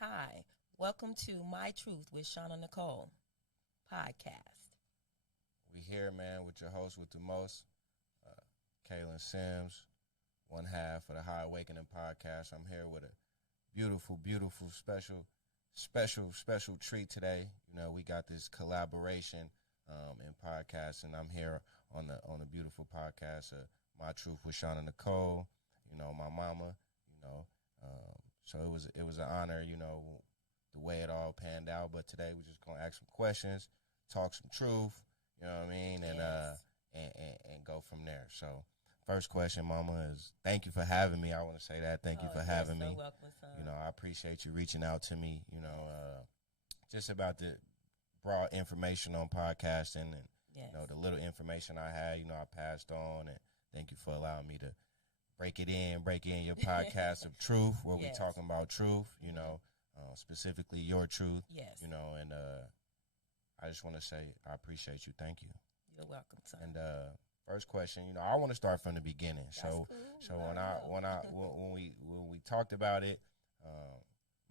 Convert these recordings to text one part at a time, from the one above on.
Hi, welcome to My Truth with Shauna Nicole podcast. We here, man, with your host with the most, Kaylin Sims, one half of the High Awakening podcast. I'm here with a beautiful, special treat today. You know, we got this collaboration in podcast, and I'm here on the beautiful podcast of My Truth with Shauna Nicole. You know, my mama. You know, so it was an honor. You know, the way it all panned out. But today we're just gonna ask some questions, talk some truth. You know what I mean, and Yes. and go from there. So, first question, Mama, is thank you for having me. I want to say that. Thank you for having You're me. so welcome, son. You know, I appreciate you reaching out to me. You know, just about the broad information on podcasting and Yes. you know the little information I had. You know, I passed on, and thank you for allowing me to break in your podcast of truth, where we Yes. talking about truth. You know, specifically your truth. Yes. You know, and I just want to say I appreciate you. Thank you. You're welcome, son. And first question, you know, I want to start from the beginning. That's So cool. so You when already know. we talked about it,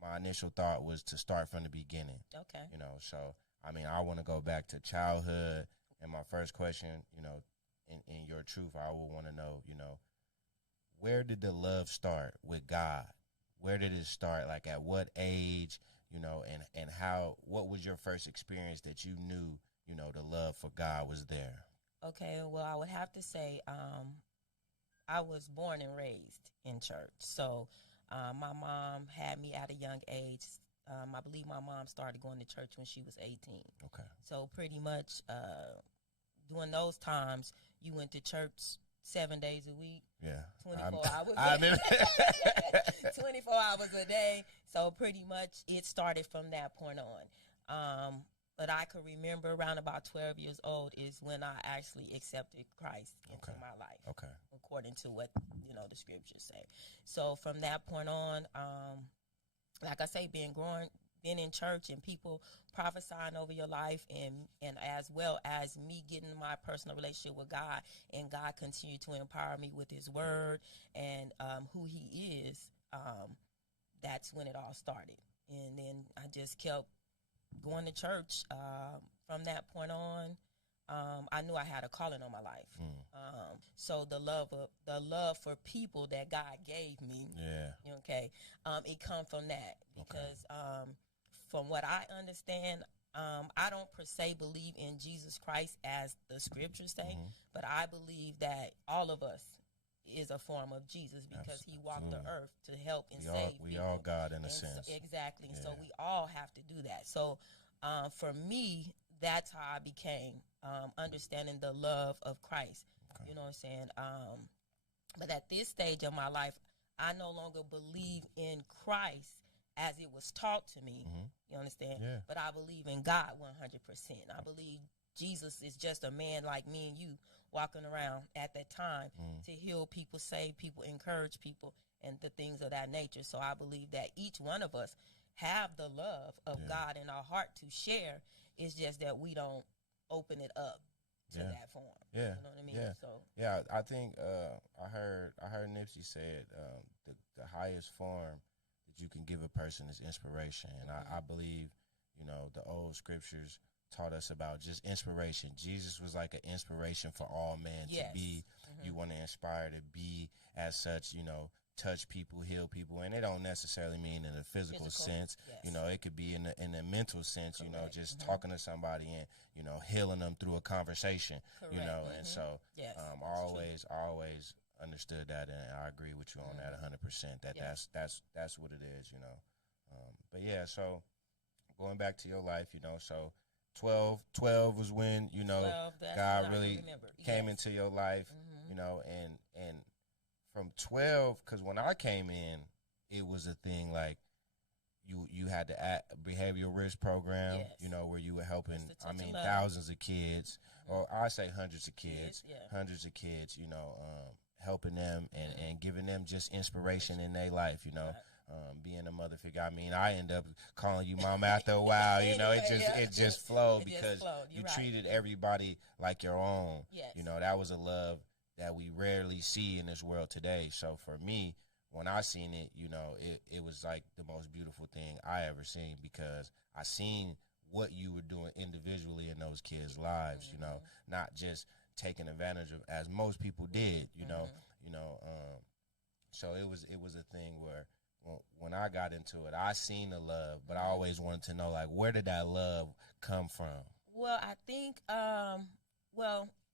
my initial thought was to start from the beginning. Okay. You know, so I mean, I want to go back to childhood. And my first question, you know, in your truth, I would want to know, you know, where did the love start with God? Where did it start? Like at what age? You know, and how? What was your first experience that you knew? You know, the love for God was there. Okay. Well, I would have to say, I was born and raised in church. So, my mom had me at a young age. I believe my mom started going to church when she was 18. Okay. So pretty much, during those times, you went to church 7 days a week. Yeah. 24 hours. I remember. 24 hours a day. So pretty much it started from that point on. But I could remember around about 12 years old is when I actually accepted Christ into Okay. my life, Okay. according to what, the scriptures say. So from that point on, like I say, being in church and people prophesying over your life and as well as me getting my personal relationship with God and God continue to empower me with his word and who he is, that's when it all started. And then I just kept going to church. From that point on, I knew I had a calling on my life. So the love for people that God gave me, Yeah. okay, it come from that because from what I understand, I don't per se believe in Jesus Christ as the scriptures say, but I believe that all of us is a form of Jesus because he walked the earth to help and save We people. all God in a And sense. exactly. Yeah. So we all have to do that. So for me, that's how I became understanding the love of Christ. Okay. You know what I'm saying? But at this stage of my life, I no longer believe in Christ as it was taught to me. You understand? Yeah. But I believe in God 100%. I believe Jesus is just a man like me and you walking around at that time to heal people, save people, encourage people, and the things of that nature. So I believe that each one of us have the love of God in our heart to share. It's just that we don't open it up to that form. Yeah. You know what I mean? Yeah. So Yeah, I think I heard Nipsey said the highest form that you can give a person is inspiration, and I believe, you know, the old scriptures taught us about just inspiration. Jesus was like an inspiration for all men to be. You want to inspire to be as such, you know, touch people, heal people, and they don't necessarily mean in a physical sense. yes. You know, it could be in a mental sense. You know, Correct. just talking to somebody and you know healing them through a conversation. You Correct. know, and so Yes, I that's true. always understood that, and I agree with you on that 100%. That Yeah. that's what it is. You know, but yeah. So going back to your life, you know, so 12 was when you know 12, that's God what I really remember. came Yes. into your life. You know, and from 12, because when I came in, it was a thing like you had the behavioral risk program, Yes. you know, where you were helping, It's the I touch of mean, love. thousands of kids, or I say hundreds of kids, Yeah. hundreds of kids, you know, helping them and giving them just inspiration in their life, you know. Being a mother figure, I mean, I end up calling you mom after a while. You know, it just flowed It just because flowed. you You're right. treated everybody like your own. Yes. You know, that was a love that we rarely see in this world today. So for me, when I seen it, it was like the most beautiful thing I ever seen, because I seen what you were doing individually in those kids' lives, not just taking advantage of, as most people did, so it was a thing where when I got into it, I seen the love, but I always wanted to know, like, where did that love come from? Well, I think,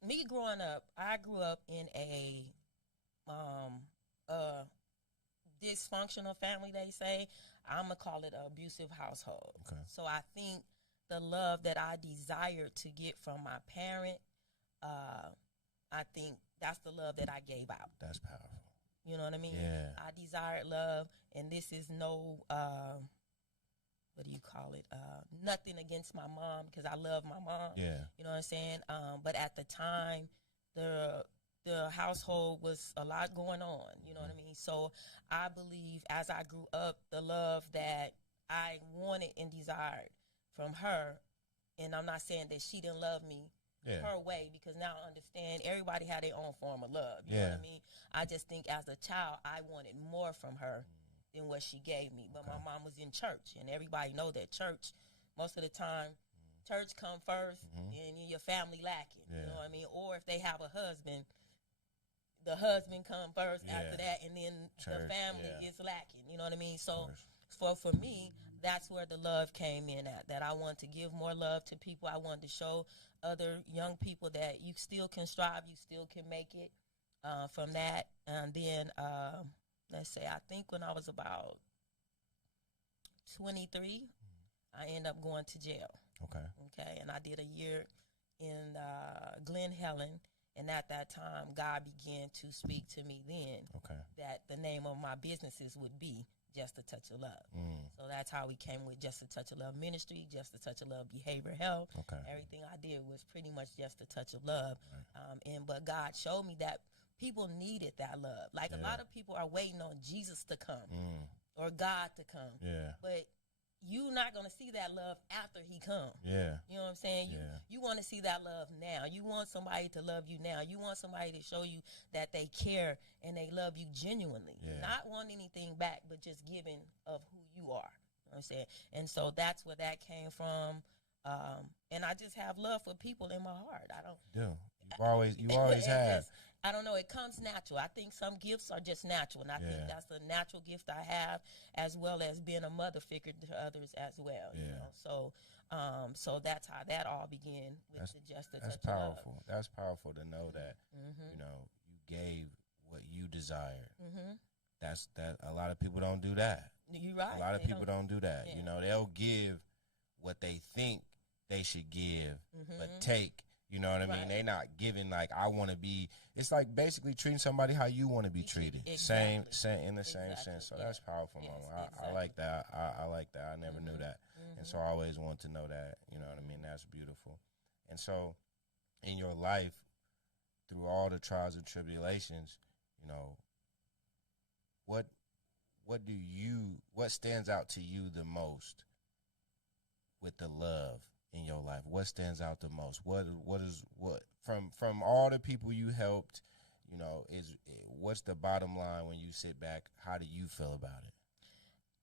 me growing up, I grew up in a dysfunctional family, they say. I'm going to call it an abusive household. Okay. So I think the love that I desired to get from my parent, I think that's the love that I gave out. That's powerful. You know what I mean? Yeah. I desired love, and this is no, what do you call it? Nothing against my mom, because I love my mom. Yeah. You know what I'm saying? But at the time, the household was a lot going on. You know what I mean? So I believe as I grew up, the love that I wanted and desired from her, and I'm not saying that she didn't love me her way, because now I understand everybody had their own form of love. You know what I mean? I just think as a child, I wanted more from her than what she gave me. But my mom was in church, and everybody know that church, most of the time, church come first, and your family lacking. You know what I mean? Or if they have a husband, the husband come first after that, and then the family is lacking. You know what I mean? So for me, that's where the love came in at, that I wanted to give more love to people. I wanted to show other young people that you still can strive, you still can make it from that. And then, let's say, I think when I was about 23, I ended up going to jail. Okay, and I did a year in Glen Helen, and at that time, God began to speak to me then that the name of my businesses would be Just a Touch of Love. So that's how we came with Just a Touch of Love Ministry, Just a Touch of Love Behavioral Health. Everything I did was pretty much just a touch of love. But God showed me that people needed that love. Like a lot of people are waiting on Jesus to come or God to come. But you're not going to see that love after he comes. You know what I'm saying? You want to see that love now. You want somebody to love you now. You want somebody to show you that they care and they love you genuinely. Not want anything back, but just giving of who you are. You know what I'm saying? And so that's where that came from. And I just have love for people in my heart. I don't. Yeah. You always have. I don't know. It comes natural. I think some gifts are just natural, and I think that's a natural gift I have, as well as being a mother figure to others as well. You know? So that's how that all began with the Just a Touch of Love. That's powerful to know that you gave what you desired. That's that. A lot of people don't do that. You're right. A lot of people don't do that. They'll give what they think they should give, but take. You know what I mean? They're not giving like, I want to be. It's like basically treating somebody how you want to be treated. Same in the same sense. So that's powerful, Mama. I like that. I like that. I never knew that. And so I always want to know that. You know what I mean? That's beautiful. And so in your life, through all the trials and tribulations, what stands out to you the most with the love in your life? What stands out the most? What from all the people you helped, what's the bottom line when you sit back? How do you feel about it?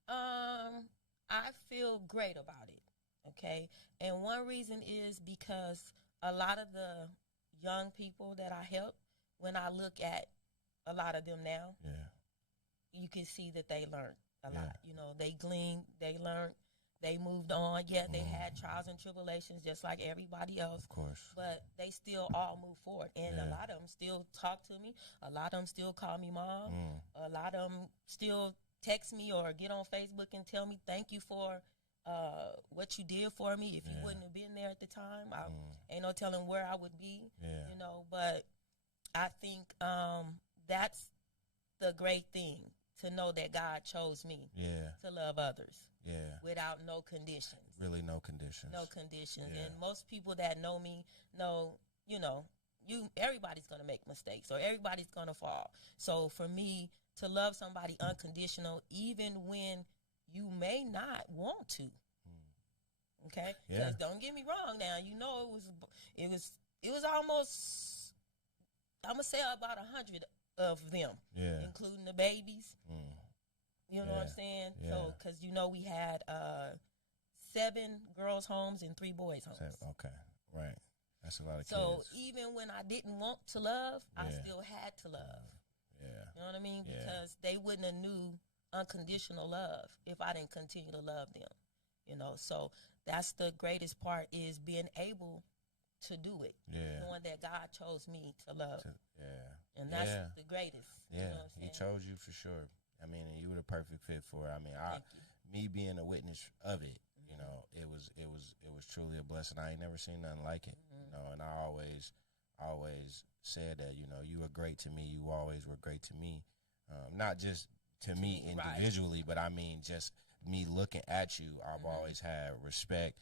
I feel great about it. Okay. And one reason is because a lot of the young people that I help, when I look at a lot of them now, you can see that they learned a lot. They gleaned, they learned. They moved on. Yeah, they had trials and tribulations just like everybody else. Of course. But they still all move forward. And a lot of them still talk to me. A lot of them still call me mom. A lot of them still text me or get on Facebook and tell me thank you for what you did for me. If you wouldn't have been there at the time, ain't no telling where I would be. But I think that's the great thing, to know that God chose me to love others. Without no conditions. Really no conditions. No conditions. And most people that know me know, everybody's going to make mistakes, or everybody's going to fall. So for me to love somebody unconditional, even when you may not want to. Okay? Because don't get me wrong now, it was almost, I'm gonna say about 100 of them, Yeah. including the babies. Mm. You know what I'm saying? Yeah. So, because we had 7 girls' homes and 3 boys' homes. Okay, right. That's a lot of so kids. even when I didn't want to love, I Yeah. still had to love. Yeah. You know what I mean? Yeah. Because they wouldn't have knew unconditional love if I didn't continue to love them. So that's the greatest part, is being able to do it. Yeah. Knowing that God chose me to love. Yeah. And that's Yeah. the greatest. Yeah. You know what I'm He saying? chose you for sure. I mean, and you were the perfect fit for it. I mean, Thank you. me being a witness of it, it was truly a blessing. I ain't never seen nothing like it. And I always said that, you were great to me. You always were great to me. Not just to me individually, but I mean just me looking at you. I've always had respect,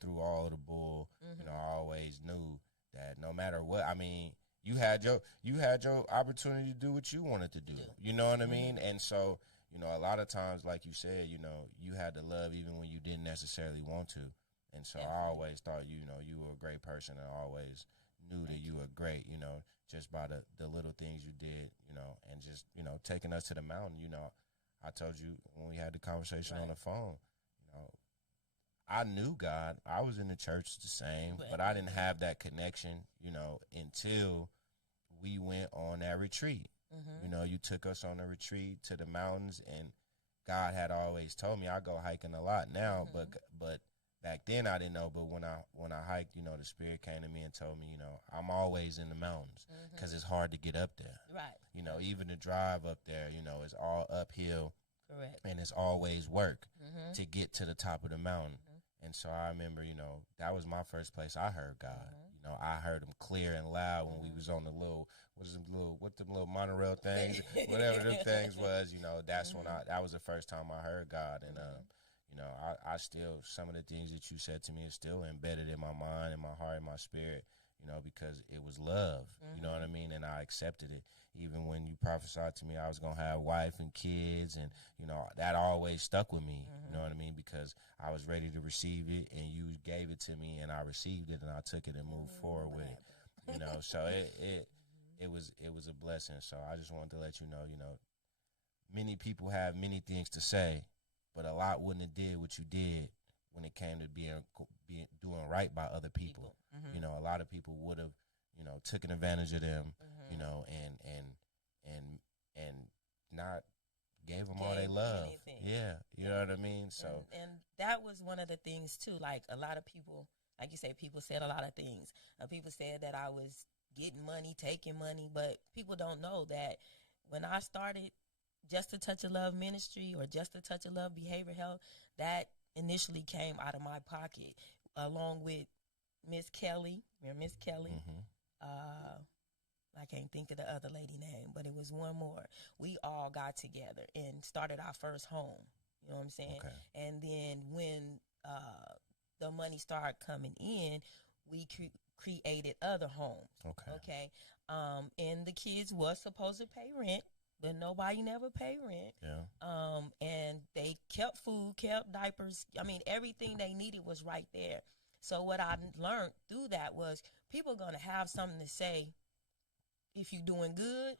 through all of the bull. I always knew that no matter what, I mean, you had your opportunity to do what you wanted to do. You know what I mean? And so, a lot of times, like you said, you had to love even when you didn't necessarily want to. And so I always thought, you were a great person, and I always knew that you were great, just by the little things you did, and just, taking us to the mountain. I told you when we had the conversation on the phone, I knew God. I was in the church the same, but I didn't have that connection, until we went on that retreat. You took us on a retreat to the mountains, and God had always told me, I go hiking a lot now, but back then I didn't know. But when I hiked, the Spirit came to me and told me, I'm always in the mountains because it's hard to get up there. Right. Even to drive up there, it's all uphill. Correct. And it's always work to get to the top of the mountain. And so I remember, that was my first place I heard God. I heard him clear and loud when we was on the what the little monorail things, whatever them things was, that's when that was the first time I heard God. And, I still, some of the things that you said to me is still embedded in my mind, in my heart, in my spirit, because it was love, you know what I mean? And I accepted it. Even when you prophesied to me I was going to have wife and kids, and, that always stuck with me, you know what I mean? Because I was ready to receive it, and you gave it to me, and I received it, and I took it and moved forward with it, So it was a blessing. So I just wanted to let you know, many people have many things to say, but a lot wouldn't have did what you did when it came to being doing right by other people. A lot of people would have, taken advantage of them, and not gave them all they love. Anything. Yeah, you know what I mean? So and that was one of the things too. Like, a lot of people, like you said, people said a lot of things. People said that I was getting money, taking money, but people don't know that when I started Just a Touch of Love Ministry, or Just a Touch of Love Behavioral Health, that initially came out of my pocket, along with Miss Kelly. Remember Miss Kelly? I can't think of the other lady name, but it was one more. We all got together and started our first home. You know what I'm saying? Okay. And then when the money started coming in, we created other homes. Okay. And the kids was supposed to pay rent, but nobody never paid rent. Yeah. And they kept food, kept diapers. I mean, everything they needed was right there. So what I learned through that was people are going to have something to say if you're doing good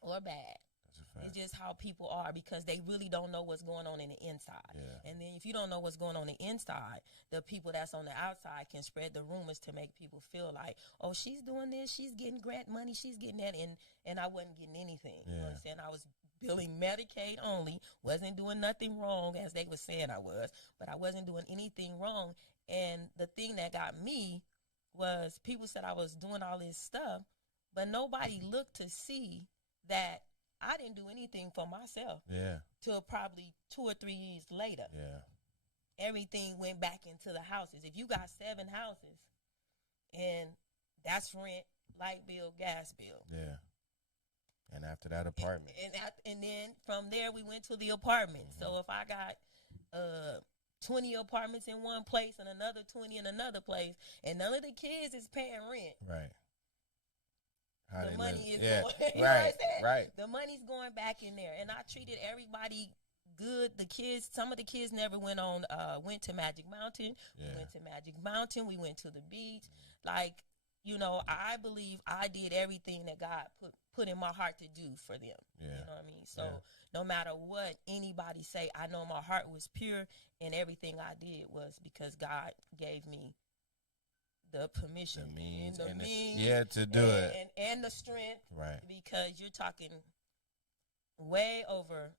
or bad. That's a fact. It's just how people are, because they really don't know what's going on in the inside. Yeah. And then if you don't know what's going on in the inside, the people that's on the outside can spread the rumors to make people feel like, oh, she's doing this, she's getting grant money, she's getting that, and I wasn't getting anything. Yeah. You know what I'm saying? I was billing Medicaid only, wasn't doing nothing wrong, as they were saying I was, but I wasn't doing anything wrong. And the thing that got me was people said I was doing all this stuff, but nobody looked to see that I didn't do anything for myself. Yeah. Till probably 2 or 3 years later. Yeah. Everything went back into the houses. If you got 7 houses, and that's rent, light bill, gas bill. Yeah. And after that, apartment. And then from there, we went to the apartment. So if I got 20 apartments in one place and another 20 in another place, and none of the kids is paying rent. Right. The money is going. Right, you know what I'm saying? Right. The money's going back in there. And I treated everybody good. The kids, some of the kids never went to Magic Mountain. Yeah. We went to Magic Mountain. We went to the beach. Like, you know, I believe I did everything that God put in my heart to do for them. Yeah. You know what I mean? So no matter what anybody say, I know my heart was pure, and everything I did was because God gave me the permission, The means, and the means, to do it, and the strength, right? Because you're talking way over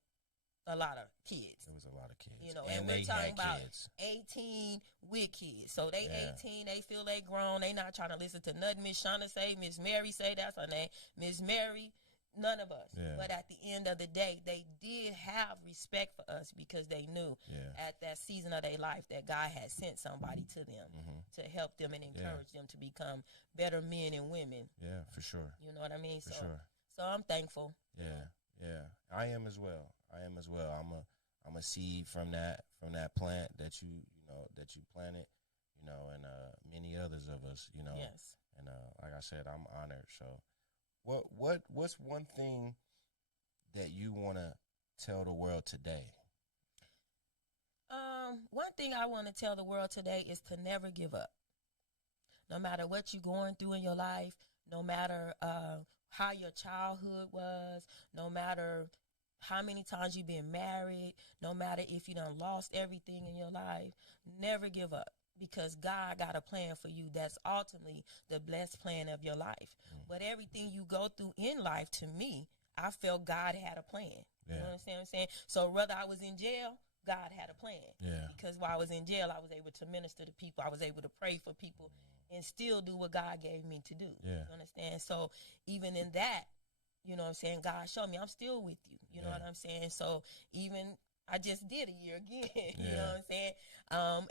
a lot of kids. It was a lot of kids, you know, and we're they talking had about kids. 18 with kids. So they 18, they feel they grown. They not trying to listen to nothing Miss Shauna say, Miss Mary say, that's her name, Miss Mary. None of us. Yeah. But at the end of the day, they did have respect for us because they knew at that season of their life that God had sent somebody to them to help them and encourage them to become better men and women. Yeah, for sure. You know what I mean? For sure. So I'm thankful. Yeah. I am as well. I'm a seed from that plant that you planted, you know, and many others of us, you know. Yes. And like I said, I'm honored. So what's one thing that you want to tell the world today? One thing I want to tell the world today is to never give up. No matter what you're going through in your life, no matter how your childhood was, no matter how many times you've been married, no matter if you done lost everything in your life, never give up. Because God got a plan for you that's ultimately the blessed plan of your life. But everything you go through in life, to me, I felt God had a plan. You understand what I'm saying? So whether I was in jail, God had a plan. Yeah. Because while I was in jail, I was able to minister to people. I was able to pray for people and still do what God gave me to do. Yeah. You understand? So even in that, you know what I'm saying, God showed me I'm still with you. You know what I'm saying? So even I just did a year again. You know what I'm saying?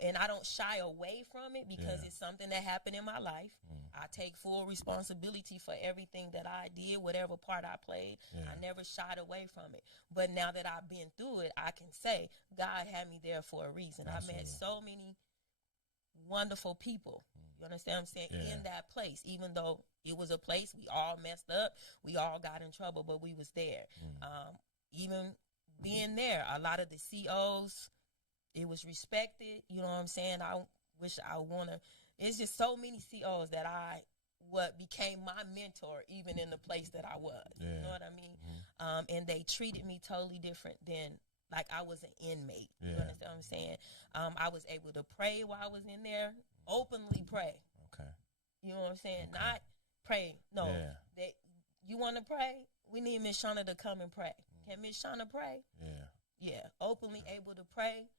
And I don't shy away from it because it's something that happened in my life. I take full responsibility for everything that I did, whatever part I played. I never shied away from it. But now that I've been through it, I can say God had me there for a reason. Absolutely. I met so many wonderful people. You understand what I'm saying? In that place, even though it was a place we all messed up, we all got in trouble, but we was there. Even being there, a lot of the COs, it was respected. You know what I'm saying? I wish I want to. It's just so many COs that what became my mentor, even in the place that I was. You know what I mean? And they treated me totally different than like I was an inmate. You understand what I'm saying? I was able to pray while I was in there, openly pray. Okay. You know what I'm saying? Not pray. No. You want to pray? We need Miss Shauna to come and pray. Can Miss Shauna pray? Yeah. Openly able to pray.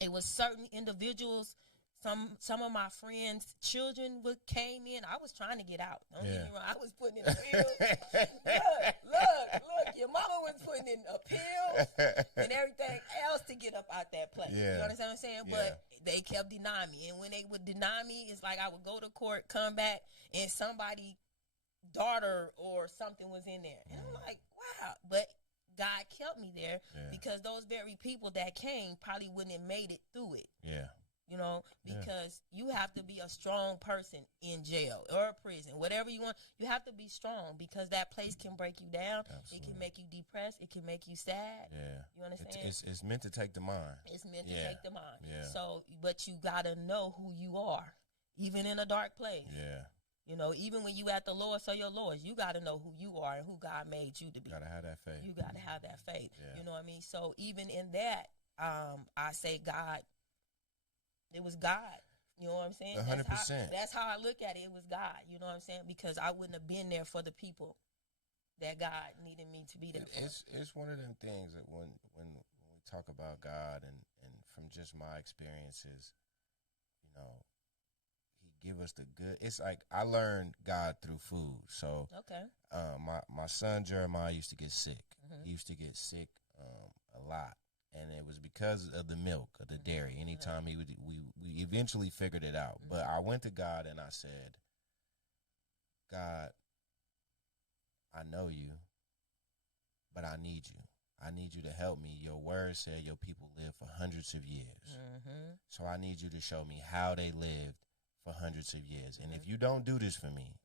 It was certain individuals. Some of my friends' children came in. I was trying to get out. Don't get me wrong. I was putting in appeals. look. Your mama was putting in appeals and everything else to get up out that place. You understand what I'm saying? But they kept denying me. And when they would deny me, it's like I would go to court, come back, and somebody's daughter or something was in there. And I'm like, wow. But God kept me there because those very people that came probably wouldn't have made it through it. You know, because you have to be a strong person in jail or prison, whatever you want. You have to be strong because that place can break you down. Absolutely. It can make you depressed. It can make you sad. You understand? It's meant to take the mind. It's meant to take the mind. So, but you got to know who you are, even in a dark place. You know, even when you at the lowest of your lowest, you got to know who you are and who God made you to be. You got to have that faith. You got to have that faith. You know what I mean? So even in that, I say God. It was God. You know what I'm saying? 100%. That's how I look at it. It was God. You know what I'm saying? Because I wouldn't have been there for the people that God needed me to be there for. It's one of them things that when we talk about God and from just my experiences, you know, He give us the good. It's like I learned God through food. So my son Jeremiah used to get sick. He used to get sick a lot. And it was because of the milk, of the dairy. Anytime we eventually figured it out. But I went to God and I said, God, I know you, but I need you. I need you to help me. Your word said your people live for hundreds of years. So I need you to show me how they lived for hundreds of years. And if you don't do this for me,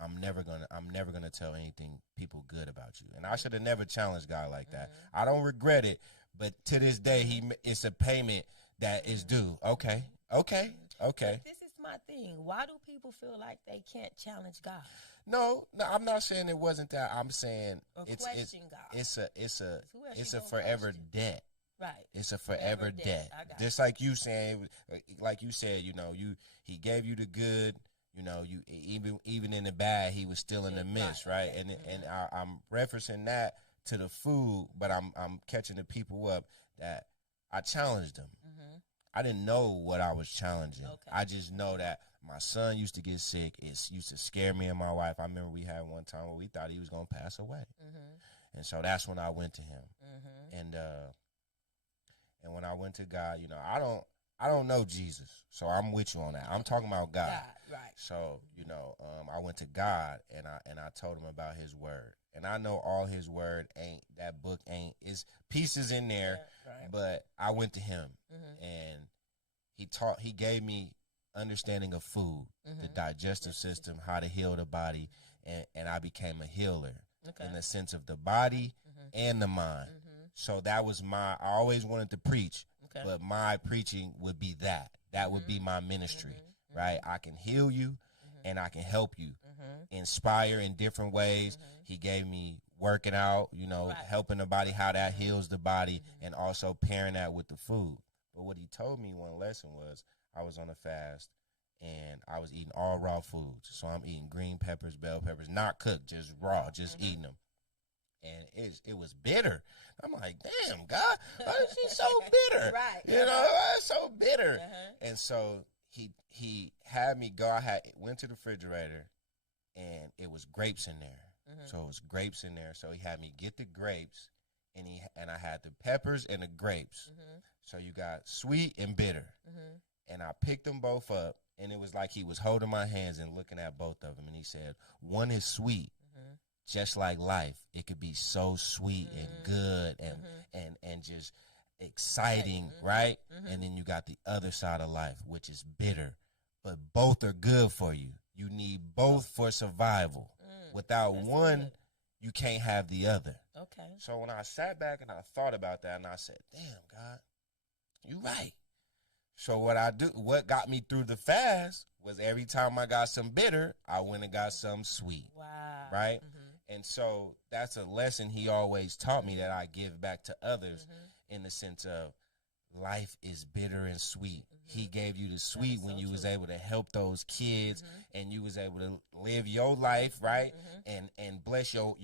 I'm never gonna tell anything people good about you. And I should have never challenged God like that. I don't regret it. But to this day, it's a payment that is due. Okay. This is my my thing. Why do people feel like they can't challenge God No, I'm not saying it wasn't that. I'm saying or it's question God? it's a Who else it's you a gonna forever question? debt. Right. It's a forever debt. I got Just like you saying, like you said, he gave you the good. You even in the bad, he was still in the midst, right? And I'm referencing that to the food, but I'm catching the people up that I challenged them. Mm-hmm. I didn't know what I was challenging. Okay. I just know that my son used to get sick. It used to scare me and my wife. I remember we had one time where we thought he was going to pass away. Mm-hmm. And so that's when I went to him. Mm-hmm. And when I went to God, I don't know Jesus. So I'm with you on that. I'm talking about God. Right. So, I went to God and I told him about his word. And I know all his word is pieces in there, right. But I went to him Mm-hmm. and he gave me understanding of food, Mm-hmm. the digestive system, how to heal the body, and I became a healer in the sense of the body and the mind. Mm-hmm. So that was I always wanted to preach, Okay. but my preaching would be that. That would be my ministry, Mm-hmm. right? I can heal you and I can help you, inspire in different ways. He gave me working out, Right. helping the body, how that heals the body, and also pairing that with the food. But what he told me one lesson was I was on a fast and I was eating all raw foods. So I'm eating green peppers, bell peppers, not cooked, just raw, just eating them. And it was bitter. I'm like, damn, God, why is he so bitter? Right. It's so bitter. Uh-huh. And so he had me go. I went to the refrigerator, and it was grapes in there. Mm-hmm. So it was grapes in there. So he had me get the grapes, and I had the peppers and the grapes. Mm-hmm. So you got sweet and bitter. Mm-hmm. And I picked them both up, and it was like he was holding my hands and looking at both of them. And he said, one is sweet, just like life. It could be so sweet and good and just exciting, right? And then you got the other side of life, which is bitter. But both are good for you. You need both for survival. Without one, good. You can't have the other. Okay. So when I sat back and I thought about that, and I said, damn, God, you're right. So what got me through the fast was every time I got some bitter, I went and got some sweet. Wow. Right? And so that's a lesson he always taught me that I give back to others in the sense of life is bitter and sweet. He gave you the sweet when you was able to help those kids and you was able to live your life, right? And bless your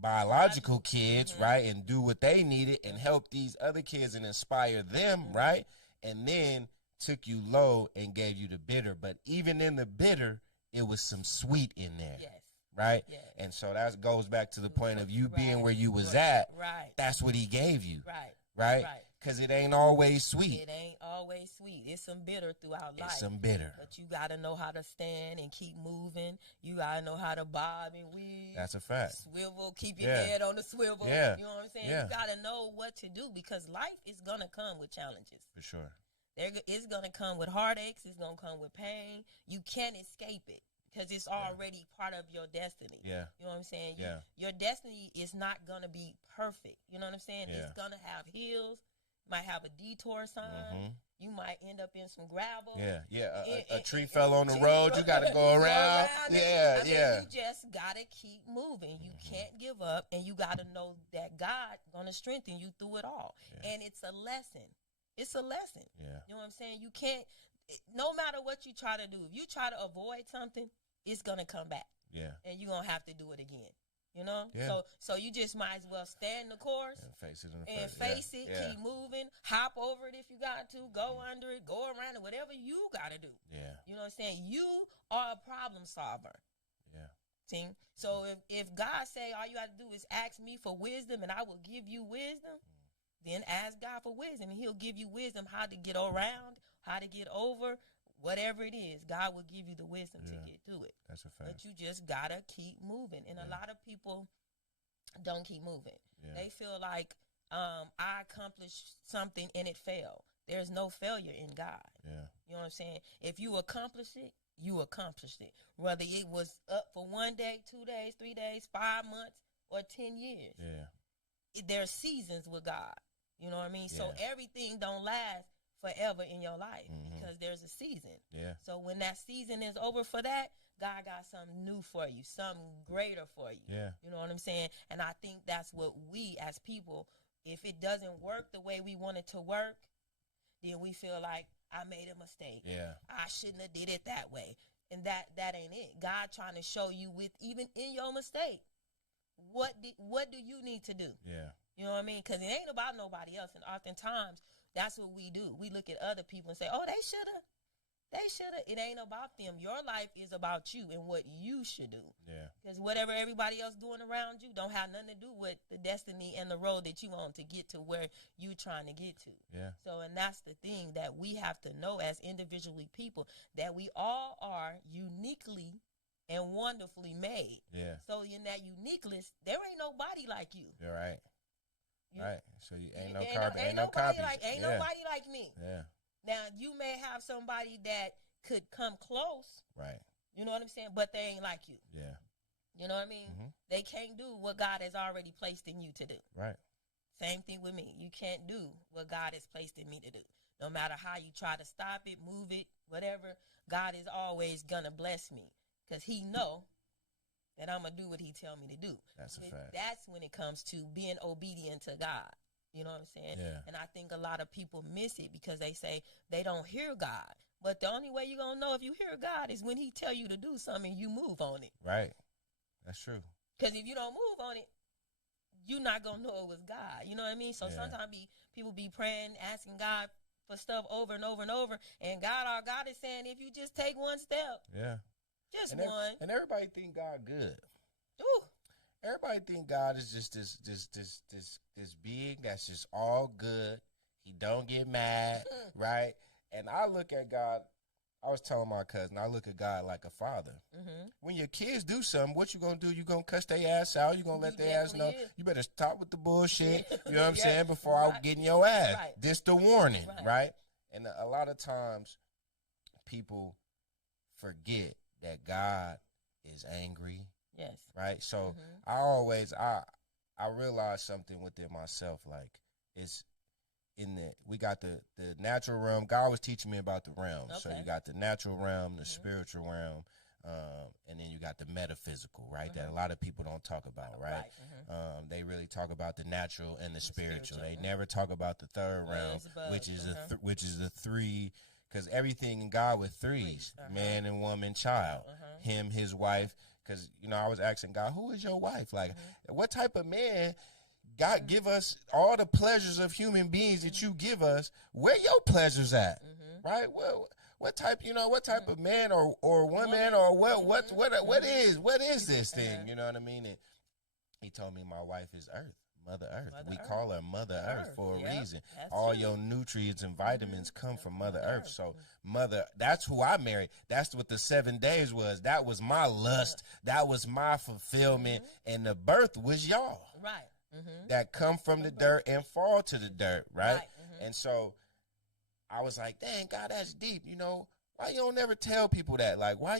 biological kids, right? And do what they needed and help these other kids and inspire them, right? And then took you low and gave you the bitter. But even in the bitter, it was some sweet in there. Yes. Right? Yes. And so that goes back to the point of you being Right. where you was at. Right. That's what he gave you. Right. Right? Right. Because it ain't always sweet. It ain't always sweet. It's some bitter throughout life. It's some bitter. But you got to know how to stand and keep moving. You got to know how to bob and weave. That's a fact. Swivel. Keep your head on the swivel. Yeah. You know what I'm saying? Yeah. You got to know what to do because life is going to come with challenges. For sure. It's going to come with heartaches. It's going to come with pain. You can't escape it because it's already part of your destiny. Yeah. You know what I'm saying? Yeah. Your destiny is not going to be perfect. You know what I'm saying? Yeah. It's going to have hills. Might have a detour sign. You might end up in some gravel. Yeah. A tree fell on the road. You got to go around. Yeah. You just got to keep moving. You can't give up, and you got to know that God going to strengthen you through it all. Yeah. And it's a lesson. It's a lesson. Yeah. You know what I'm saying? You can't, no matter what you try to do, if you try to avoid something, it's going to come back. Yeah. And you're going to have to do it again. You know? Yeah. So you just might as well stand the course. And face it Yeah. Keep moving. Hop over it if you got to. Go under it. Go around it. Whatever you got to do. Yeah. You know what I'm saying? You are a problem solver. Yeah. See? So if God say all you got to do is ask me for wisdom and I will give you wisdom, then ask God for wisdom and he'll give you wisdom how to get around, how to get over, whatever it is. God will give you the wisdom to get through it. That's a fact. But you just got to keep moving. And a lot of people don't keep moving. Yeah. They feel like I accomplished something and it failed. There's no failure in God. Yeah. You know what I'm saying? If you accomplish it, you accomplished it. Whether it was up for 1 day, 2 days, 3 days, 5 months, or 10 years. Yeah. There's seasons with God. You know what I mean? Yeah. So everything don't last forever in your life Mhm. because there's a season. Yeah. So when that season is over for that, God got something new for you, something greater for you. Yeah. You know what I'm saying? And I think that's what we as people, if it doesn't work the way we want it to work, then we feel like I made a mistake. Yeah. I shouldn't have did it that way. And that ain't it. God trying to show you with even in your mistake, what do you need to do? Yeah. You know what I mean? Because it ain't about nobody else. And oftentimes, that's what we do. We look at other people and say, oh, they should have. They should have. It ain't about them. Your life is about you and what you should do. Yeah. Because whatever everybody else doing around you don't have nothing to do with the destiny and the road that you want to get to where you trying to get to. Yeah. So, and that's the thing that we have to know as individually people, that we all are uniquely and wonderfully made. Yeah. So in that uniqueness, there ain't nobody like you. You're right. You- Right. So you ain't no Ain't carbon. Ain't no nobody copies. like Yeah. nobody like me. Yeah. Now you may have somebody that could come close, Right. you know what I'm saying, but they ain't like you. Yeah. You know what I mean? Mhm. They can't do what God has already placed in you to do. Right. Same thing with me. You can't do what God has placed in me to do. No matter how you try to stop it, move it, whatever, God is always gonna bless me because He know that I'm gonna do what He tell me to do. That's a And fact. that's when it comes to being obedient to God. You know what I'm saying? Yeah. And I think a lot of people miss it because they say they don't hear God. But the only way you're going to know if you hear God is when He tell you to do something and you move on it. Right. That's true. Because if you don't move on it, you're not going to know it was God. You know what I mean? So Yeah. sometimes people be praying, asking God for stuff over and over and over. And our God is saying, if you just take one step, Yeah. just And one. and everybody think God good. Ooh, Everybody think God is just this being that's just all good. He don't get mad, right? And I look at God. I was telling my cousin, I look at God like a father. mm-hmm. When your kids do something, what you gonna do? You gonna cuss their ass out? You gonna let You their ass know? definitely is. You better stop with the bullshit. You know what I'm Yeah, saying? Before I right. get in your ass. Right. This the warning, Right. right? And a lot of times, people forget that God is angry, Yes. right? So Mhm. I realized something within myself, like it's we got the natural realm. God was teaching me about the realm. So Okay. you got the natural realm, the Mhm. spiritual realm, and then you got the metaphysical, right? That a lot of people don't talk about, right? Mhm. They really talk about the natural and the spiritual. They spiritual, never talk about the third realm, Raise above, which is uh-huh. which is the three, because everything in God with threes: Uh-huh. man and woman, child, Uh-huh. him, his wife. Because I was asking God, who is your wife? Like, what type of man? God give us all the pleasures of human beings that you give us. Where your pleasures at, right? Well, what type, what type of man or woman or what is this thing? You know what I mean? And he told me my wife is Earth, Mother Earth. Mother We Earth. call her Mother Earth for a Yep, reason. that's All true. your nutrients and vitamins come from Mother Mother Earth. Earth. So that's who I married. That's what the 7 days was. That was my lust. That was my fulfillment. And the birth was y'all. Right. Mm-hmm. That come from the dirt and fall to the dirt, right? Right, mhm. And so I was like, dang, God, that's deep. Why you don't never tell people that? Like, why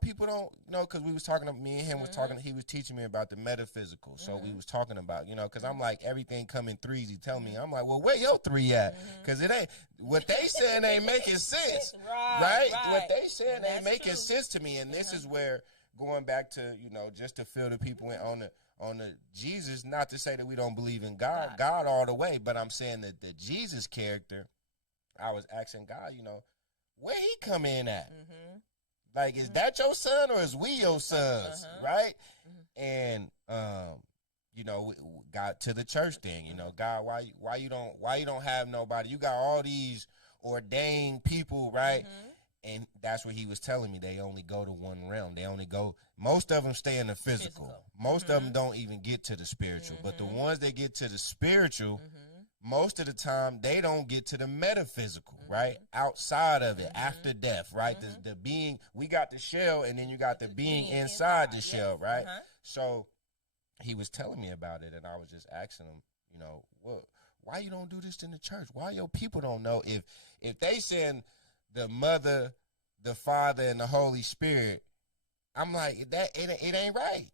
people don't, because we was talking, me and him was talking, he was teaching me about the metaphysical. So we was talking about, because I'm like, everything come in threes. He tell me, I'm like, well, where your three at? Because it ain't, what they saying ain't making sense, right? What they saying ain't making sense to me. And this is where, going back to, just to fill the people in on the Jesus, not to say that we don't believe in God all the way, but I'm saying that the Jesus character, I was asking God, where he come in at? Like, is that your son or is we your sons, right? And we got to the church thing, God, why you don't have nobody? You got all these ordained people, right? And that's what he was telling me. They only go to one realm. They only go, most of them stay in the physical. Most of them don't even get to the spiritual. But the ones that get to the spiritual, most of the time, they don't get to the metaphysical, right? Outside of it, after death, right? The being, we got the shell, and then you got the being inside the shell, right? So he was telling me about it, and I was just asking him, why you don't do this in the church? Why your people don't know? If they send the Mother, the Father, and the Holy Spirit, I'm like, that it ain't right.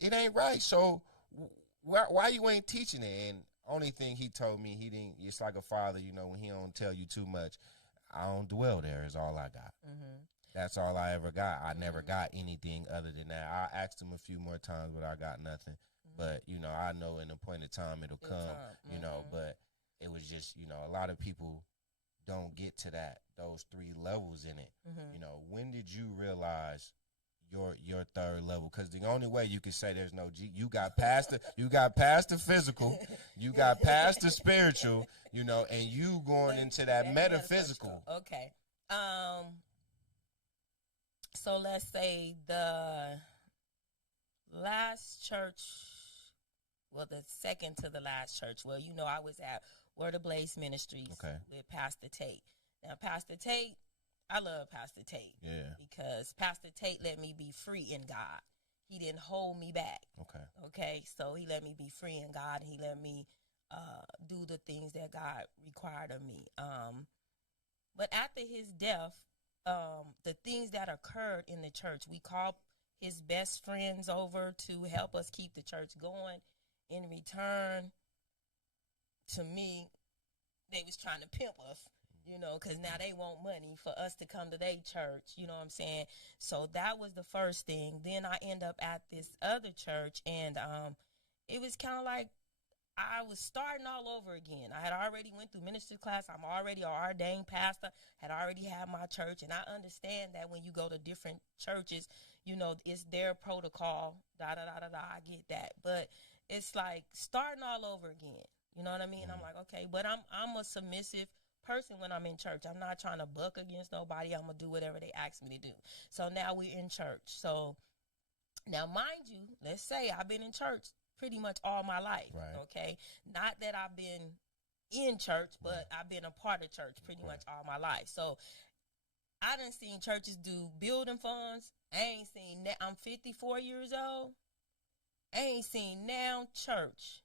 It ain't right. So why you ain't teaching it? And Only thing he told me, he didn't. It's like a father, you know, when he don't tell you too much. I don't dwell there. Is all I got. Mm-hmm. That's all I ever got. I never got anything other than that. I asked him a few more times, but I got nothing. But you know, I know in a point of time it'll come. You know, but it was just, you know, a lot of people don't get to those 3 levels in it. You know, when did you realize your third level? Because the only way you can say there's no G, you got past the physical, you got past the spiritual, you know, and you going into that metaphysical. Okay. So let's say the last church, well, the second to the last church. Well, you know, I was at Word of Blaze Ministries with Pastor Tate. Now, Pastor Tate, I love Pastor Tate. Yeah. Because Pastor Tate let me be free in God. He didn't hold me back. Okay. So he let me be free in God. And he let me do the things that God required of me. But after his death, the things that occurred in the church, we called his best friends over to help us keep the church going. In return, to me, they was trying to pimp us, you know, because now they want money for us to come to their church, you know what I'm saying? So that was the first thing. Then I end up at this other church, and it was kind of like I was starting all over again. I had already went through ministry class. I'm already an ordained pastor, had already had my church, and I understand that when you go to different churches, you know, it's their protocol, I get that. But it's like starting all over again. You know what I mean? I'm like, okay, but I'm a submissive person when I'm in church. I'm not trying to buck against nobody. I'm going to do whatever they ask me to do. So now we're in church. So now, mind you, let's say I've been in church pretty much all my life, okay? Not that I've been in church, but I've been a part of church pretty much all my life. So I done seen churches do building funds. I ain't seen that. I'm 54 years old. I ain't seen now church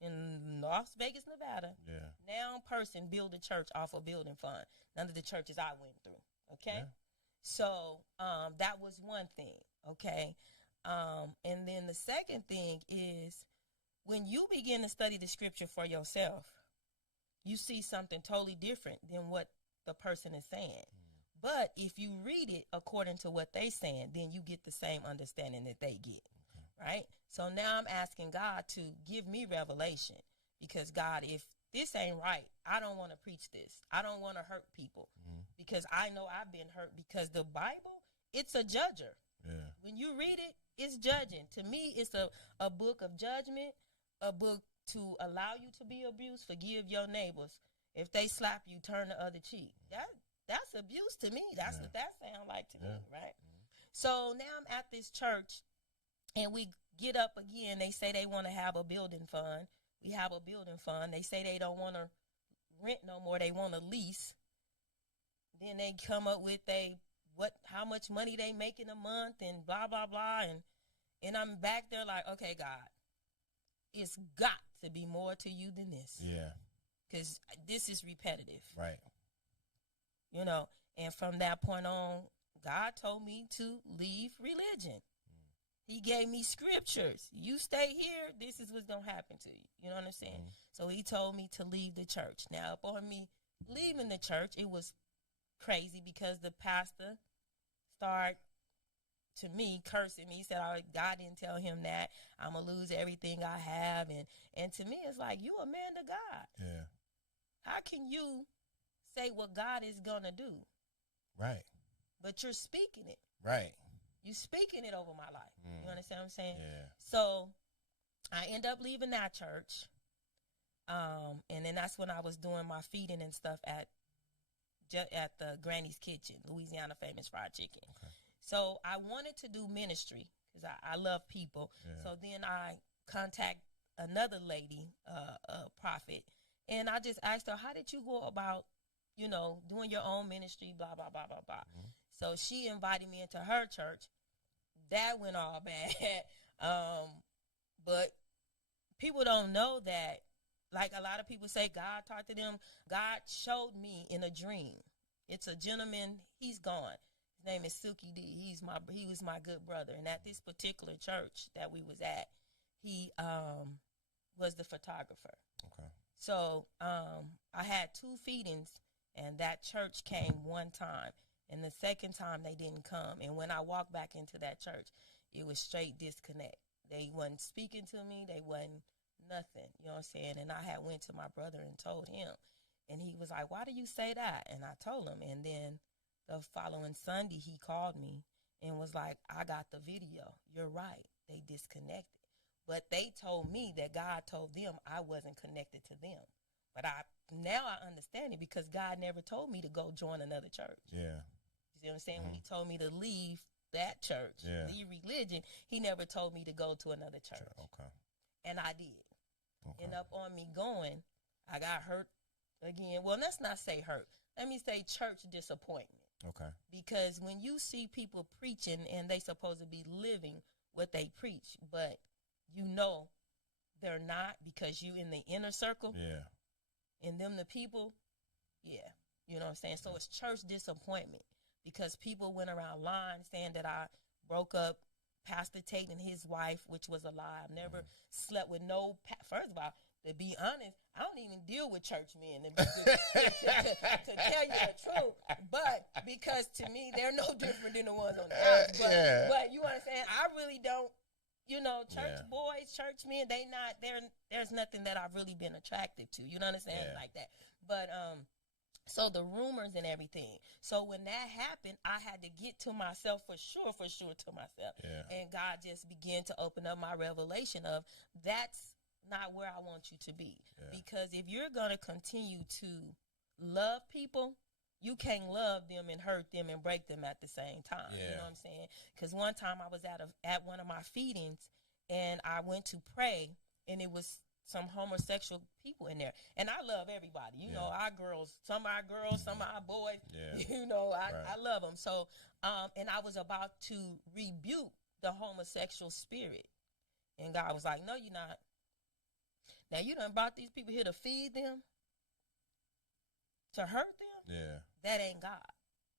in Las Vegas, Nevada. Now person build a church off a building fund. None of the churches I went through, okay? So that was one thing, okay? And then the second thing is when you begin to study the scripture for yourself, you see something totally different than what the person is saying. But if you read it according to what they saying, then you get the same understanding that they get, right? So now I'm asking God to give me revelation because, God, if this ain't right, I don't want to preach this. I don't want to hurt people because I know I've been hurt because the Bible, it's a judger. When you read it, it's judging. To me, it's a book of judgment, a book to allow you to be abused. Forgive your neighbors. If they slap you, turn the other cheek. That's abuse to me. That's what that sounds like to me, right? So now I'm at this church, and we get up again. They say they want to have a building fund. We have a building fund. They say they don't want to rent no more. They want to lease. Then they come up with how much money they make in a month and blah, blah, blah. And I'm back there like, okay, God, it's got to be more to you than this. Because this is repetitive. Right. You know, and from that point on, God told me to leave religion. He gave me scriptures. You stay here, this is what's going to happen to you. You know what I'm saying? So he told me to leave the church. Now, upon me leaving the church, it was crazy because the pastor started, to me, cursing me. He said, God didn't tell him that. I'm going to lose everything I have. And to me, it's like, you a man of God. How can you say what God is going to do? Right. But you're speaking it. Right. You're speaking it over my life. You understand what I'm saying? So I end up leaving that church. And then that's when I was doing my feeding and stuff at the Granny's Kitchen, Louisiana Famous Fried Chicken. So I wanted to do ministry because I love people. So then I contact another lady, a prophet, and I just asked her, how did you go about, you know, doing your own ministry, blah, blah, blah, blah, blah. So she invited me into her church. That went all bad. But people don't know that, like a lot of people say, God talked to them. God showed me in a dream. It's a gentleman. He's gone. His name is Silky D. He was my good brother. And at this particular church that we was at, he was the photographer. Okay. So I had 2 feedings, and that church came one time, and the second time they didn't come. And when I walked back into that church, it was straight disconnect. They wasn't speaking to me. They wasn't nothing. You know what I'm saying? And I had went to my brother and told him, and he was like, "Why do you say that?" And I told him, and then the following Sunday he called me and was like, "I got the video. You're right. They disconnected." But they told me that God told them I wasn't connected to them. But now I understand it, because God never told me to go join another church. Yeah. You see what I'm saying? When he told me to leave that church, leave religion, he never told me to go to another church. Okay. And I did. Okay. And up on me going, I got hurt again. Well, let's not say hurt. Let me say church disappointment. Okay. Because when you see people preaching and they supposed to be living what they preach, but you know they're not, because you in the inner circle. Yeah. And them the people, yeah. You know what I'm saying? So it's church disappointment, because people went around lying, saying that I broke up Pastor Tate and his wife, which was a lie. I've never slept with no, first of all, to be honest, I don't even deal with church men, to tell you the truth. But because to me, they're no different than the ones on the house. But you understand, I really don't, church boys, church men, there's nothing that I've really been attracted to. You know what I'm saying? Like that. But, so the rumors and everything. So when that happened, I had to get to myself for sure to myself. Yeah. And God just began to open up my revelation of that's not where I want you to be. Yeah. Because if you're going to continue to love people, you can't love them and hurt them and break them at the same time. Yeah. You know what I'm saying? Because one time I was at one of my feedings, and I went to pray, and it was some homosexual people in there. And I love everybody. You know, our girls, some of our girls, some of our boys, I love them. So, and I was about to rebuke the homosexual spirit. And God was like, "No, you're not. Now, you done brought these people here to feed them, to hurt them? Yeah. That ain't God."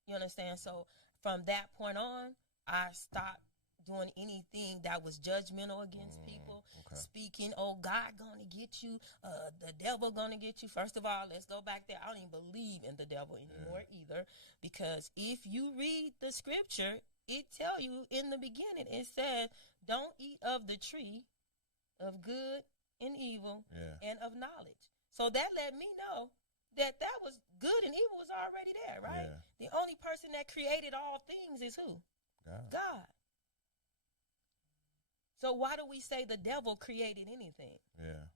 You understand? So from that point on, I stopped doing anything that was judgmental against people, speaking, "Oh, God gonna get you, the devil gonna get you." First of all, let's go back there. I don't even believe in the devil anymore either, because if you read the scripture, it tell you in the beginning, it says, "Don't eat of the tree of good and evil and of knowledge." So that let me know that was good and evil was already there, right? Yeah. The only person that created all things is who? God. So why do we say the devil created anything? Yeah.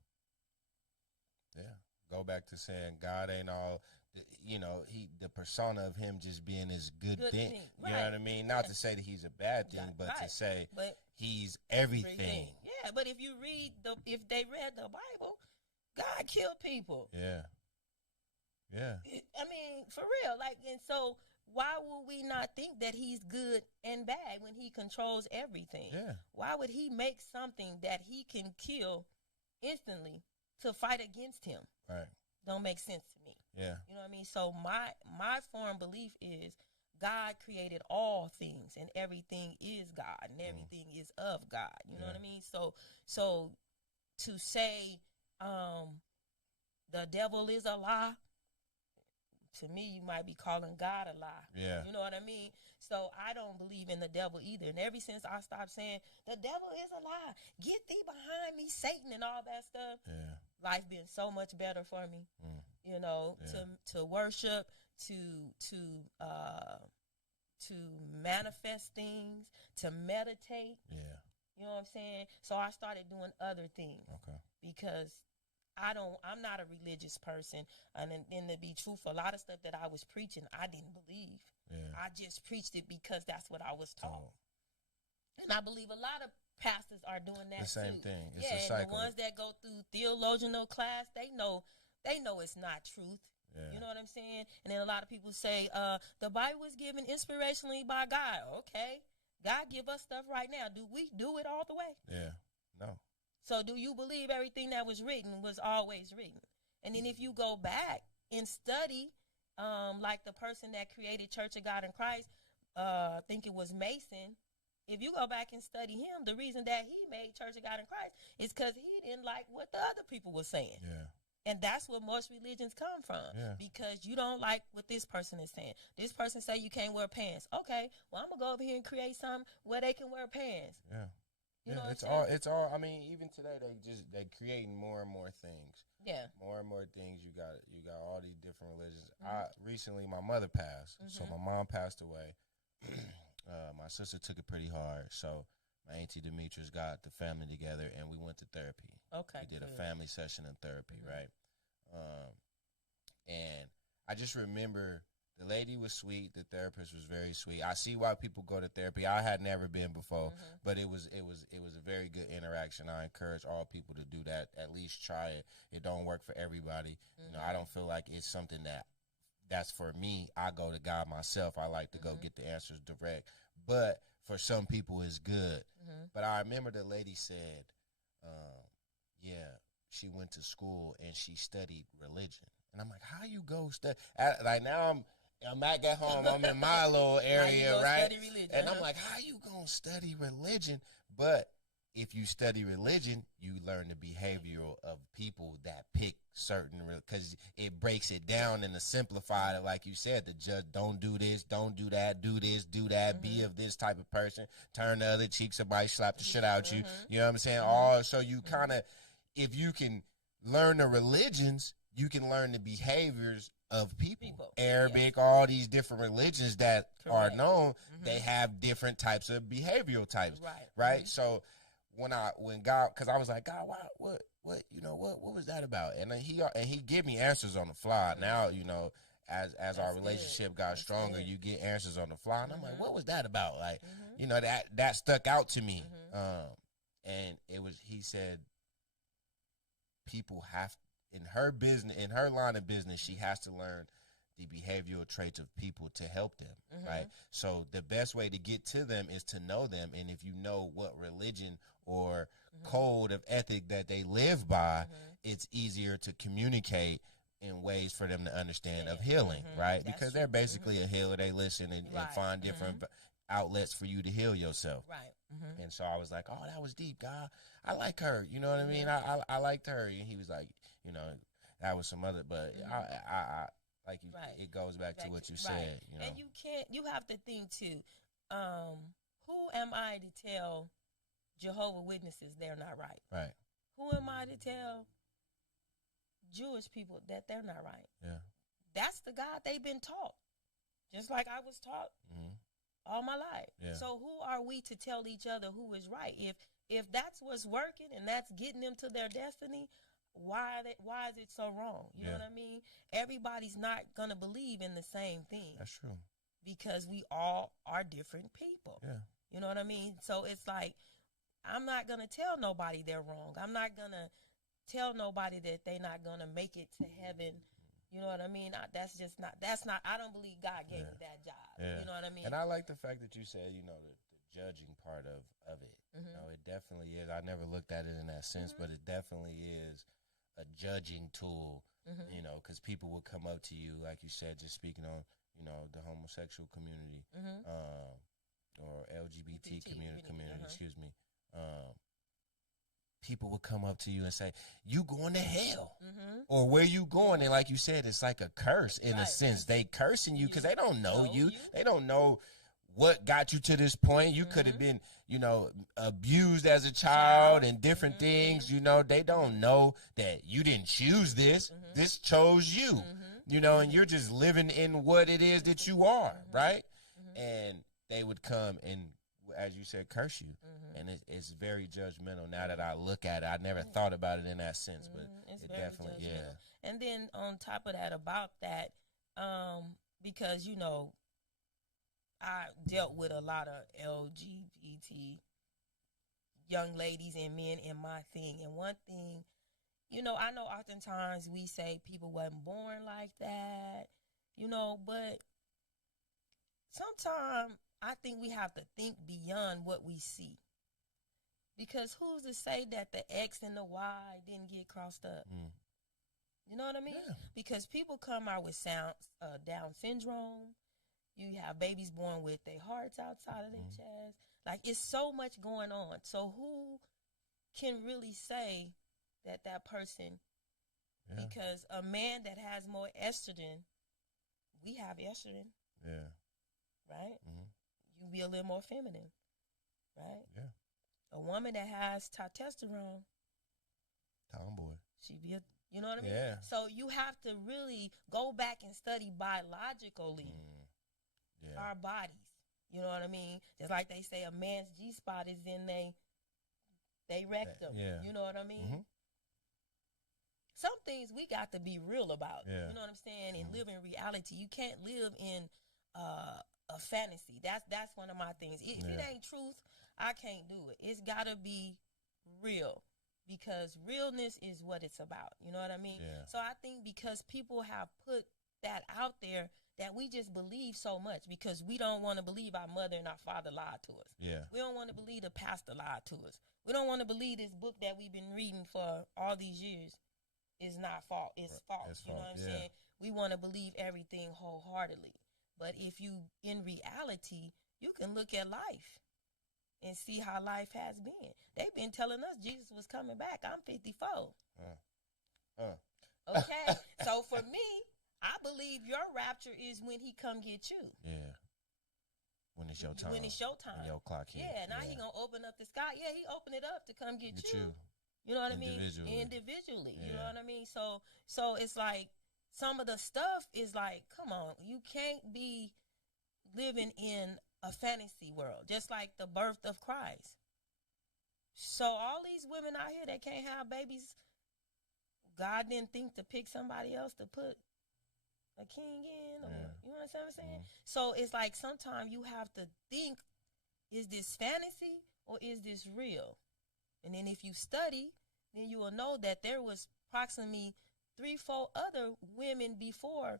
Yeah. Go back to saying God ain't all, the persona of him just being this good thing. You know what I mean? Not to say that he's a bad thing, but to say he's everything. Yeah, but if you if they read the Bible, God killed people. Yeah. Yeah. I mean, for real. And so why would we not think that he's good and bad when he controls everything? Yeah. Why would he make something that he can kill instantly to fight against him? Right. Don't make sense to me. Yeah. You know what I mean? So my firm belief is God created all things, and everything is God, and everything is of God. You know what I mean? So to say the devil is a lie, to me, you might be calling God a lie. Yeah. You know what I mean? So I don't believe in the devil either. And ever since I stopped saying, "The devil is a lie, get thee behind me, Satan," and all that stuff, life been so much better for me. To worship, to manifest things, to meditate. Yeah. You know what I'm saying? So I started doing other things. Okay. Because I'm not a religious person. And to be truthful, a lot of stuff that I was preaching, I didn't believe. Yeah. I just preached it because that's what I was taught. And I believe a lot of pastors are doing that the same too. thing. It's a and cycle. The ones that go through theological class, they know it's not truth. Yeah. You know what I'm saying? And then a lot of people say, the Bible was given inspirationally by God. Okay. God give us stuff right now. Do we do it all the way? Yeah. No. So do you believe everything that was written was always written? And then if you go back and study, like the person that created Church of God in Christ, I think it was Mason, if you go back and study him, the reason that he made Church of God in Christ is because he didn't like what the other people were saying. Yeah. And that's where most religions come from. Yeah. Because you don't like what this person is saying. This person say you can't wear pants. Okay, well, I'm going to go over here and create something where they can wear pants. Yeah. You know it's all, I mean, even today, they creating more and more things. Yeah. More and more things. You got all these different religions. Recently, my mother passed. So my mom passed away. My sister took it pretty hard. So my auntie Demetrius got the family together, and we went to therapy. Okay. We did a family session in therapy, right? And I just remember the lady was sweet. The therapist was very sweet. I see why people go to therapy. I had never been before, but it was a very good interaction. I encourage all people to do that. At least try it. It don't work for everybody. You know, I don't feel like it's something that's for me. I go to God myself. I like to go get the answers direct. But for some people, it's good. But I remember the lady said, yeah, she went to school and she studied religion. And I'm like, how you go study? Like now I'm back at home. I'm in my little area, right? And I'm like, how you gonna study religion? But if you study religion, you learn the behavioral of people that pick certain, because it breaks it down and to simplify it. Like you said, the judge, don't do this, don't do that, do this, do that, be of this type of person, turn the other cheek, somebody slap the shit out you. You know what I'm saying? All so you kind of, if you can learn the religions, you can learn the behaviors of people. Arabic, all these different religions that are known, they have different types of behavioral types, right? So when God, because I was like, God, what, what was that about? And he give me answers on the fly. Now, you know, as our relationship got stronger, you get answers on the fly, and I'm like, what was that about? Like, you know, that stuck out to me. And he said, people have, in her business, in her line of business, she has to learn the behavioral traits of people to help them, right? So the best way to get to them is to know them. And if you know what religion or code of ethic that they live by, it's easier to communicate in ways for them to understand of healing, right? That's because they're basically a healer. They listen and find different outlets for you to heal yourself. Right. And so I was like, oh, that was deep, God. I like her. You know what I mean? I liked her. And he was like, you know, that was some other, but I like you, it goes back to what you said, you know. And you have to think too, who am I to tell Jehovah's Witnesses they're not right? Right. Who am I to tell Jewish people that they're not right? Yeah. That's the God they've been taught. Just like I was taught all my life. Yeah. So who are we to tell each other who is right? If that's what's working and that's getting them to their destiny, why is it so wrong? You know what I mean? Everybody's not going to believe in the same thing. That's true. Because we all are different people. Yeah. You know what I mean? So it's like, I'm not going to tell nobody they're wrong. I'm not going to tell nobody that they're not going to make it to heaven. You know what I mean? That's not, I don't believe God gave me that job. Yeah. You know what I mean? And I like the fact that you said, you know, the judging part of it. You know, it definitely is. I never looked at it in that sense, but it definitely is a judging tool, you know, because people will come up to you, like you said, just speaking on, you know, the homosexual community, or LGBT community, excuse me. People will come up to you and say, you going to hell, or where you going? And like you said, it's like a curse in a sense. They cursing you because they don't know you. They don't know what got you to this point. You could have been, you know, abused as a child and different things. You know, they don't know that you didn't choose this. This chose you, you know, and you're just living in what it is that you are, right? And they would come and, as you said, curse you. And it's very judgmental now that I look at it. I never thought about it in that sense, but it definitely, And then on top of that, about that, because, you know, I dealt with a lot of LGBT young ladies and men in my thing. And one thing, you know, I know oftentimes we say people wasn't born like that, you know, but sometimes I think we have to think beyond what we see. Because who's to say that the X and the Y didn't get crossed up? You know what I mean? Yeah. Because people come out with Down syndrome. You have babies born with their hearts outside of their chest. Like, it's so much going on. So who can really say that that person, because a man that has more estrogen, we have estrogen. Yeah. Right? Mm-hmm. You be a little more feminine. Right? Yeah. A woman that has testosterone, tomboy. She be a, you know what I mean? Yeah. So you have to really go back and study biologically our bodies. You know what I mean? Just like they say a man's G-spot is in they rectum. Yeah. You know what I mean? Mm-hmm. Some things we got to be real about. Yeah. You know what I'm saying? And live in reality. You can't live in a fantasy. That's one of my things. If it ain't truth, I can't do it. It's got to be real, because realness is what it's about. You know what I mean? Yeah. So I think because people have put that out there, that we just believe so much, because we don't want to believe our mother and our father lied to us. Yeah. We don't want to believe the pastor lied to us. We don't want to believe this book that we've been reading for all these years is not false. It's false. You know what I'm saying? We want to believe everything wholeheartedly. But if you, in reality, you can look at life and see how life has been. They've been telling us Jesus was coming back. I'm 54. Okay. So for me, I believe your rapture is when he come get you. Yeah. When it's your time. When it's your time. When your clock hit. Yeah, now he going to open up the sky. Yeah, he opened it up to come get you. You know what I mean? Individually. Yeah. You know what I mean? So it's like some of the stuff is like, come on, you can't be living in a fantasy world, just like the birth of Christ. So all these women out here that can't have babies, God didn't think to pick somebody else to put a king in, or you know what I'm saying? So it's like sometimes you have to think, is this fantasy or is this real? And then if you study, then you will know that there was approximately 3-4 other women before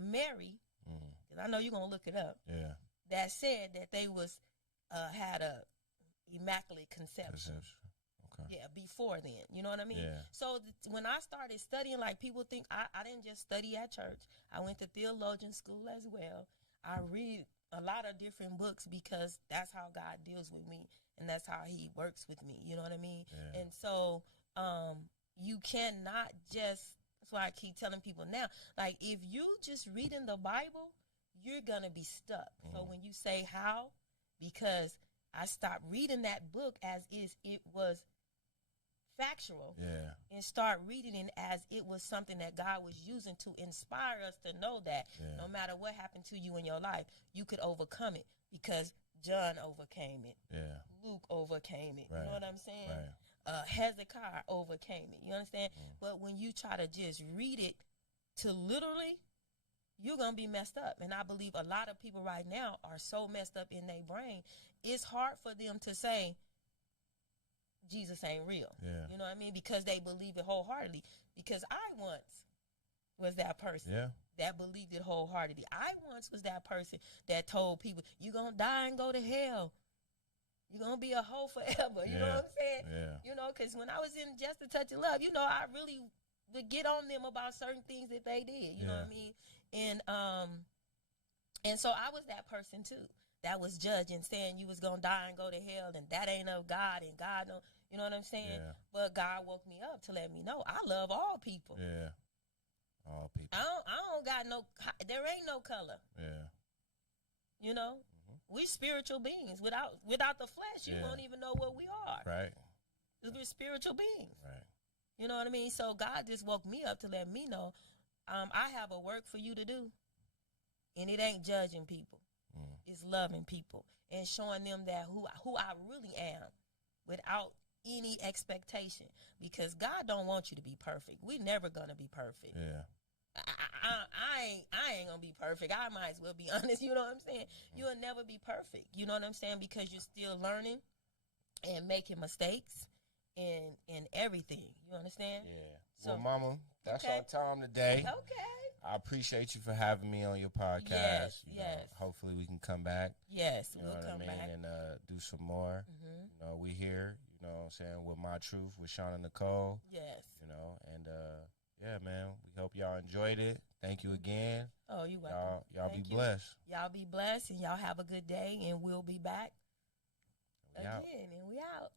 Mary, and I know you're gonna look it up. Yeah. That said that they was had a immaculate conception. Okay. Yeah, before then. You know what I mean? Yeah. So when I started studying, like, people think I didn't just study at church. I went to theologian school as well. I read a lot of different books because that's how God deals with me, and that's how he works with me. You know what I mean? Yeah. And so you cannot just, that's why I keep telling people now, like, if you just reading the Bible, you're going to be stuck. So when you say how, because I stopped reading that book as if it was factual, and start reading it as it was something that God was using to inspire us to know that no matter what happened to you in your life, you could overcome it, because John overcame it. Luke overcame it. Right. You know what I'm saying? Right. Hezekiah overcame it. You understand? But when you try to just read it to literally, you're going to be messed up. And I believe a lot of people right now are so messed up in their brain, it's hard for them to say Jesus ain't real. Yeah. You know what I mean? Because they believe it wholeheartedly. Because I once was that person that believed it wholeheartedly. I once was that person that told people, you're going to die and go to hell. You're going to be a hoe forever. You know what I'm saying? Yeah. You know, because when I was in Just a Touch of Love, you know, I really would get on them about certain things that they did. You know what I mean? And so I was that person too, that was judging, saying you was gonna die and go to hell, and that ain't of God, and God don't. You know what I'm saying? Yeah. But God woke me up to let me know I love all people. Yeah. All people. I don't got no. There ain't no color. Yeah. You know, we spiritual beings. Without the flesh, you won't even know what we are. Right. We're spiritual beings. Right. You know what I mean? So God just woke me up to let me know, I have a work for you to do. And it ain't judging people. It's loving people and showing them that who I really am without any expectation. Because God don't want you to be perfect. We never gonna be perfect. Yeah. I ain't gonna be perfect. I might as well be honest. You know what I'm saying? You'll never be perfect. You know what I'm saying? Because you're still learning and making mistakes and everything. You understand? Yeah. So, well, Mama, that's our time today. Okay. I appreciate you for having me on your podcast. Yes, you know, hopefully we can come back. Yes, you know we'll come back. And do some more. You know, we here, you know what I'm saying, with My Truth with Shauna Nicole. Yes. You know, and yeah, man, we hope y'all enjoyed it. Thank you again. Oh, you welcome. Y'all be blessed. Y'all be blessed, and y'all have a good day, and we'll be back We out. again, and we out.